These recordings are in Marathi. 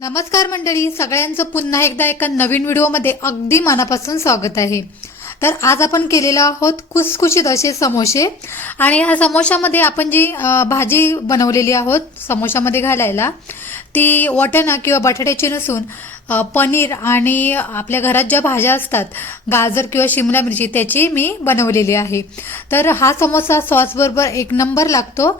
नमस्कार मंडळी, सगळ्यांचं पुन्हा एकदा एका नवीन व्हिडिओमध्ये अगदी मनापासून स्वागत आहे. तर आज आपण केलेलो आहोत खुसखुशीत असे समोसे. आणि ह्या समोशामध्ये आपण जी भाजी बनवलेली आहोत समोशामध्ये घालायला, ती वाटाणा किंवा बटाट्याची नसून पनीर आणि आपल्या घरात ज्या भाज्या असतात गाजर किंवा शिमला मिरची त्याची मी बनवलेली आहे. तर हा समोसा सॉसबरोबर एक नंबर लागतो.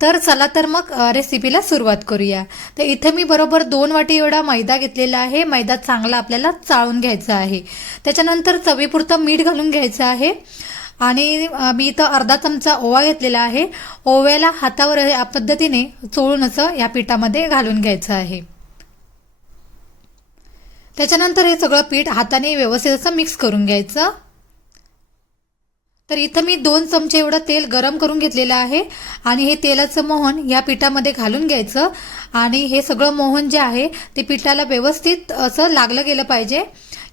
तर चला तर मग रेसिपीला सुरुवात करूया. तर इथं मी बरोबर 2 वाटी एवढा मैदा घेतलेला आहे. मैदा चांगला आपल्याला चाळून घ्यायचा आहे. त्याच्यानंतर चवीपुरतं मीठ घालून घ्यायचं आहे. आणि मी इथं अर्धा चमचा ओवा घेतलेला आहे. ओव्याला हातावर या पद्धतीने चोळून असं या पिठामध्ये घालून घ्यायचं आहे. त्याच्यानंतर हे सगळं पीठ हाताने व्यवस्थित असं मिक्स करून घ्यायचं. तर इथं मी 2 चमचे एवढं तेल गरम करून घेतलेलं आहे. आणि हे तेलाचं मोहन या पिठामध्ये घालून घ्यायचं. आणि हे सगळं मोहन जे आहे ते पिठाला व्यवस्थित असं लागलं गेलं पाहिजे.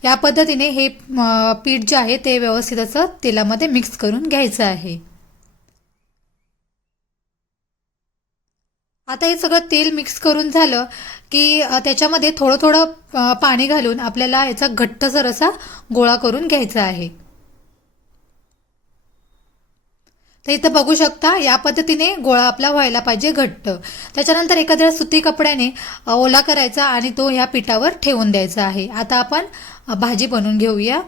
या पद्धतीने हे पीठ जे आहे ते व्यवस्थित असं तेलामध्ये मिक्स करून घ्यायचं आहे. आता हे सगळं तेल मिक्स करून झालं की त्याच्यामध्ये थोडं थोडं पाणी घालून आपल्याला याचा घट्टसर असा गोळा करून घ्यायचा आहे. तर इथं बघू शकता या पद्धतीने गोळा आपला व्हायला पाहिजे घट्ट. त्याच्यानंतर एखाद्या सुती कपड्याने ओला करायचा आणि तो ह्या पिठावर ठेवून द्यायचा आहे. आता आपण भाजी बनवून घेऊया.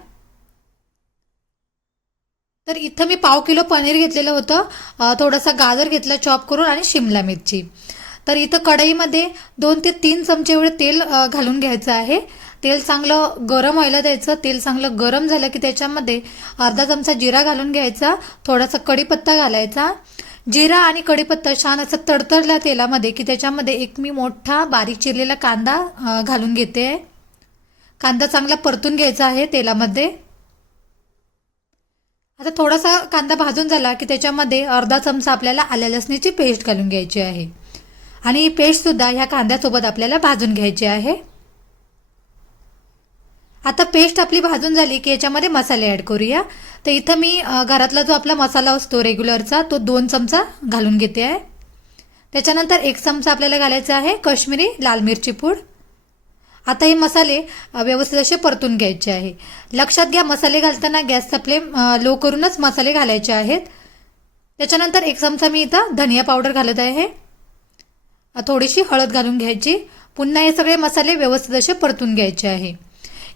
तर इथं मी पाव किलो पनीर घेतलेलं होतं. थोडासा गाजर घेतला चॉप करून आणि शिमला मिरची. तर इथं कढईमध्ये 2 ते 3 चमचे एवढे तेल घालून घ्यायचं आहे. तेल चांगलं गरम व्हायला द्यायचं. तेल चांगलं गरम झालं की त्याच्यामध्ये अर्धा चमचा जिरा घालून घ्यायचा. थोडासा कढीपत्ता घालायचा. जिरा आणि कढीपत्ता छान असं तडतडला तेलामध्ये की त्याच्यामध्ये एक मी मोठा बारीक चिरलेला कांदा घालून घेते. कांदा चांगला परतून घ्यायचा आहे तेलामध्ये. आता थोडासा कांदा भाजून झाला की त्याच्यामध्ये अर्धा चमचा आपल्याला आल्या लसणीची पेस्ट घालून घ्यायची आहे. आणि ही पेस्टसुद्धा ह्या कांद्यासोबत आपल्याला भाजून घ्यायची आहे. आता पेस्ट आपली भाजून झाली की याच्यामध्ये मसाले ॲड करूया. तर इथं मी घरातला जो आपला मसाला असतो रेग्युलरचा तो 2 चमचा घालून घेते आहे. त्याच्यानंतर 1 चमचा आपल्याला घालायचा आहे काश्मीरी लाल मिरची पूड. आता हे मसाले व्यवस्थित असे परतून घ्यायचे आहे. लक्षात घ्या, मसाले घालताना गॅसचा फ्लेम लो करूनच मसाले घालायचे आहेत. त्याच्यानंतर 1 चमचा मी इथं धनिया पावडर घालत आहे. थोडीशी हळद घालून घ्यायची. पुन्हा हे सगळे मसाले व्यवस्थित असे परतून घ्यायचे आहे.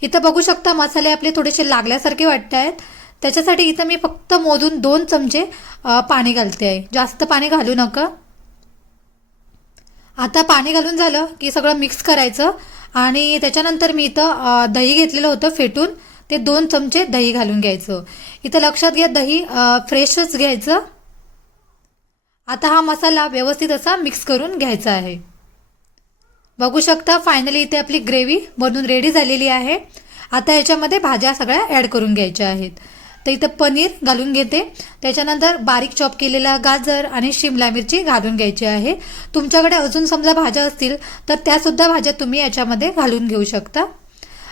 इथं बघू शकता मसाले आपले थोडेसे लागल्यासारखे वाटत आहेत. त्याच्यासाठी इथं मी फक्त मोजून 2 चमचे पाणी घालते आहे. जास्त पाणी घालू नका. आता पाणी घालून झालं की सगळं मिक्स करायचं. आणि त्याच्यानंतर मी इथं दही घेतलेलं होतं फेटून, ते 2 चमचे दही घालून घ्यायचं. इथं लक्षात घ्या दही फ्रेशच घ्यायचं. आता हा मसाला व्यवस्थित असा मिक्स करून घ्यायचा आहे. बघू शकता फायनली इथे आपली ग्रेव्ही बनून रेडी झालेली आहे. आता याच्यामध्ये भाज्या सगळ्या ॲड करून घ्यायच्या आहेत. तर इथं पनीर घालून घेते. त्याच्यानंतर बारीक चॉप केलेला गाजर आणि शिमला मिरची घालून घ्यायची आहे. तुमच्याकडे अजून समजा भाज्या असतील तर त्यासुद्धा भाज्या तुम्ही याच्यामध्ये घालून घेऊ शकता.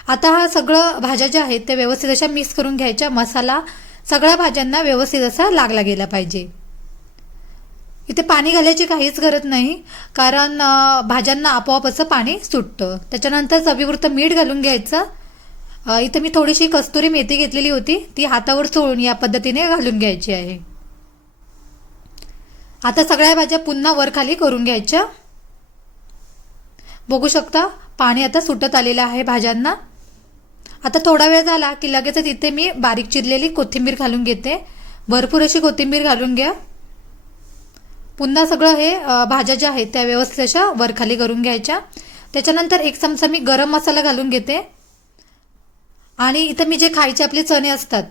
आता हा सगळं भाज्या ज्या आहेत त्या व्यवस्थित अशा मिक्स करून घ्यायच्या. मसाला सगळ्या भाज्यांना व्यवस्थित असा लागला गेला पाहिजे. इथे पाणी घालायची काहीच गरज नाही, कारण भाज्यांना आपोआप असं पाणी सुटतं. त्याच्यानंतर चवीपुरतं मीठ घालून घ्यायचं. इथं मी थोडीशी कस्तुरी मेथी घेतलेली होती, ती हातावर चोळून या पद्धतीने घालून घ्यायची आहे. आता सगळ्या भाज्या पुन्हा वरखाली करून घ्यायच्या. बघू शकता पाणी आता सुटत आलेलं आहे भाज्यांना. आता थोडा वेळ झाला की लगेचच इथे मी बारीक चिरलेली कोथिंबीर घालून घेते. भरपूर अशी कोथिंबीर घालून घ्या. पुन्हा सगळं हे भाज्या ज्या आहेत त्या व्यवस्थित अशा वरखाली करून घ्यायच्या. त्याच्यानंतर 1 चमचा मी गरम मसाला घालून घेते. आणि इथं मी जे खायचे आपले चणे असतात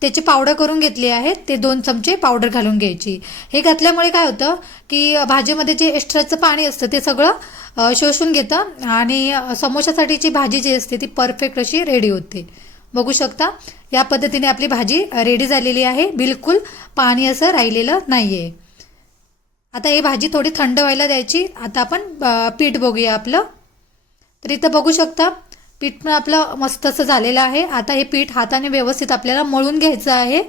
त्याची पावडर करून घेतली आहे, ते 2 चमचे पावडर घालून घ्यायची. हे घातल्यामुळे काय होतं की भाजीमध्ये जे एक्स्ट्राचं पाणी असतं ते सगळं शोषून घेतं आणि समोशासाठीची भाजी जी असते ती परफेक्ट अशी रेडी होते. बघू शकता या पद्धतीने आपली भाजी रेडी झालेली आहे. बिलकुल पाणी असं राहिलेलं नाही आहे. आता ही भाजी थोडी थंड व्हायला द्यायची. आता आपण पीठ बघूया आपलं. तर इथं बघू शकता पीठ पण आपलं मस्त असं झालेलं आहे. आता हे पीठ हाताने व्यवस्थित आपल्याला मळून घ्यायचं आहे.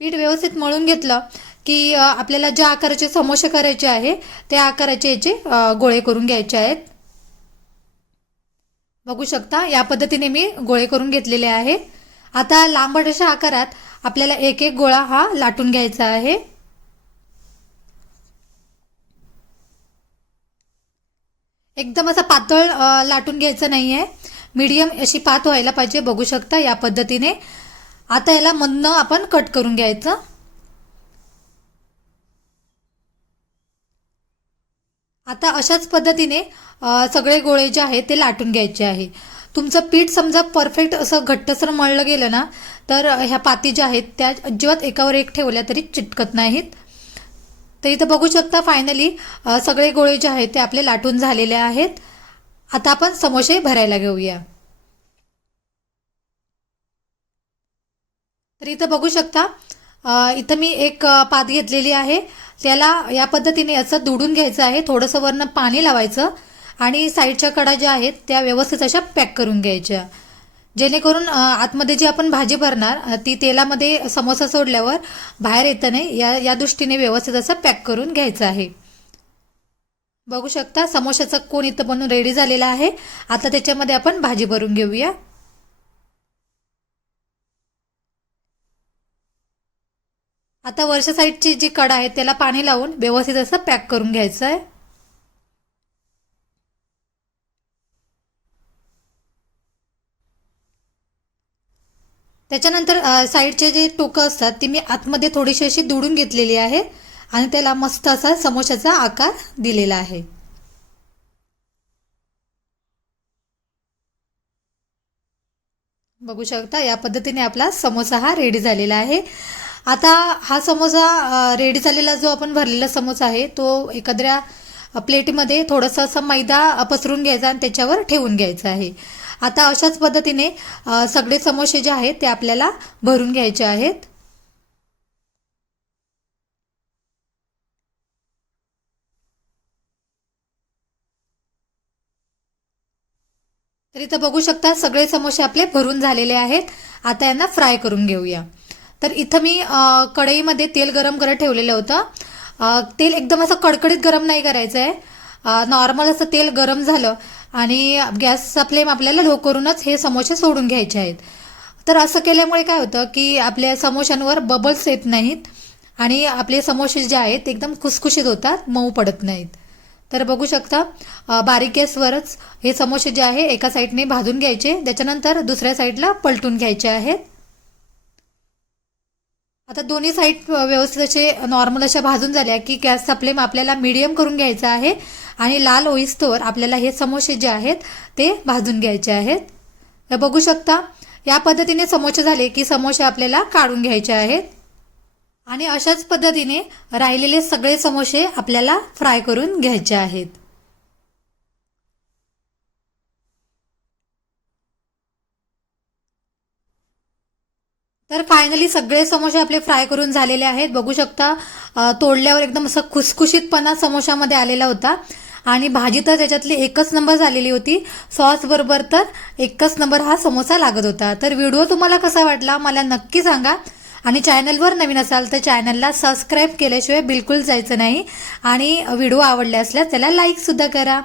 पीठ व्यवस्थित मळून घेतलं की आपल्याला ज्या आकाराचे समोसे करायचे आहे त्या आकाराचे याचे गोळे करून घ्यायचे आहेत. बघू शकता या पद्धतीने मी गोळे करून घेतलेले आहे. आता लांबट अशा आकारात आपल्याला एक एक गोळा हा लाटून घ्यायचा आहे. एकदम असा पातळ लाटून घ्यायचं नाही आहे, मीडियम अशी पात व्हायला पाहिजे. बघू शकता या पद्धतीने. आता याला मधनं आपण कट करून घ्यायचं. आता अशाच पद्धतीने सगळे गोळे जे आहेत ते लाटून घ्यायचे आहे. तुमचं पीठ समजा परफेक्ट असं घट्टसर मळलं गेलं ना तर ह्या पाती ज्या आहेत त्या अजिबात एकावर एक ठेवल्या तरी चिटकत नाहीत. तर इथं बघू शकता फायनली सगळे गोळे जे आहेत ते आपले लाटून झालेले आहेत. आता आपण समोसे भरायला घेऊया. तर इथं बघू शकता इथं मी एक पात घेतलेली आहे. त्याला या पद्धतीने असं दुडून घ्यायचं आहे. थोडंसं वरनं पाणी लावायचं आणि साईडच्या कडा ज्या आहेत त्या व्यवस्थित अशा पॅक करून घ्यायच्या, जेणेकरून आतमध्ये जी आपण भाजी भरणार ती तेलामध्ये समोसा सोडल्यावर बाहेर येतं नाही, या दृष्टीने व्यवस्थित असं पॅक करून घ्यायचं आहे. बघू शकता समोसाचा कोन इथं बनवून रेडी झालेला आहे. आता त्याच्यामध्ये आपण भाजी भरून घेऊया. आता वरच्या साईडची जी कडा आहे त्याला पाणी लावून व्यवस्थित असं पॅक करून घ्यायचं आहे. त्याच्यानंतर साईडचे जे टोकं असतात ती मी आतमध्ये थोडीशी अशी दुडून घेतलेली आहे आणि त्याला मस्त असा समोसाचा आकार दिलेला आहे. बघू शकता या पद्धतीने आपला समोसा हा रेडी झालेला आहे. आता हा समोसा रेडी झालेला जो आपण भरलेला समोसा आहे तो एखाद्या प्लेटमध्ये थोडंसं असं मैदा पसरून घ्यायचा आणि त्याच्यावर ठेवून घ्यायचा आहे. आता अशाच पद्धतीने सगळे समोसे जे आहेत ते आपल्याला भरून घ्यायचे आहेत. तर इथं बघू शकता सगळे समोसे आपले भरून झालेले आहेत. आता यांना फ्राय करून घेऊया. तर इथं मी कढईमध्ये तेल गरम करत ठेवलेलं होतं. तेल एकदम असं कडकडीत गरम नाही करायचं आहे. नॉर्मल असं तेल गरम झालं आणि गॅसचा फ्लेम आपल्याला लो करूनच हे समोसे सोडून घ्यायचे आहेत. तर असं केल्यामुळे काय होतं की आपल्या समोशांवर बबल्स येत नाहीत आणि आपले समोसे जे आहेत एकदम खुसखुशीत होतात, मऊ पडत नाहीत. तर बघू शकता बारीक गॅसवरच हे समोसे जे आहे एका साईडने भाजून घ्यायचे, त्याच्यानंतर दुसऱ्या साईडला पलटून घ्यायचे आहेत. आता दोन्ही साईड व्यवस्थित असे नॉर्मल अशा भाजून झाल्या की गॅसचा फ्लेम आपल्याला मीडियम करून घ्यायचा आहे आणि लाल होईस्तोवर आपल्याला हे समोसे जे आहेत ते भाजून घ्यायचे आहेत. हे बघू शकता या पद्धतीने समोसे झाले की समोसे आपल्याला काढून घ्यायचे आहेत आणि अशाच पद्धतीने राहिलेले सगळे समोसे आपल्याला फ्राय करून घ्यायचे आहेत. तर फायनली सगळे समोसे आपले फ्राय करून झालेले आहेत. बघू शकता तोडल्यावर एकदम असं खुसखुशीतपणा समोशामध्ये आलेला होता आणि भाजी तर त्याच्यातली एकच नंबर झालेली होती. सॉस बरोबर तर एकच नंबर हा समोसा लागत होता. तर व्हिडिओ तुम्हाला कसा वाटला मला नक्की सांगा आणि चॅनलवर नवीन असाल तर चॅनलला सबस्क्राईब केल्याशिवाय बिलकुल जायचं नाही आणि व्हिडिओ आवडले असल्यास त्याला लाईकसुद्धा करा.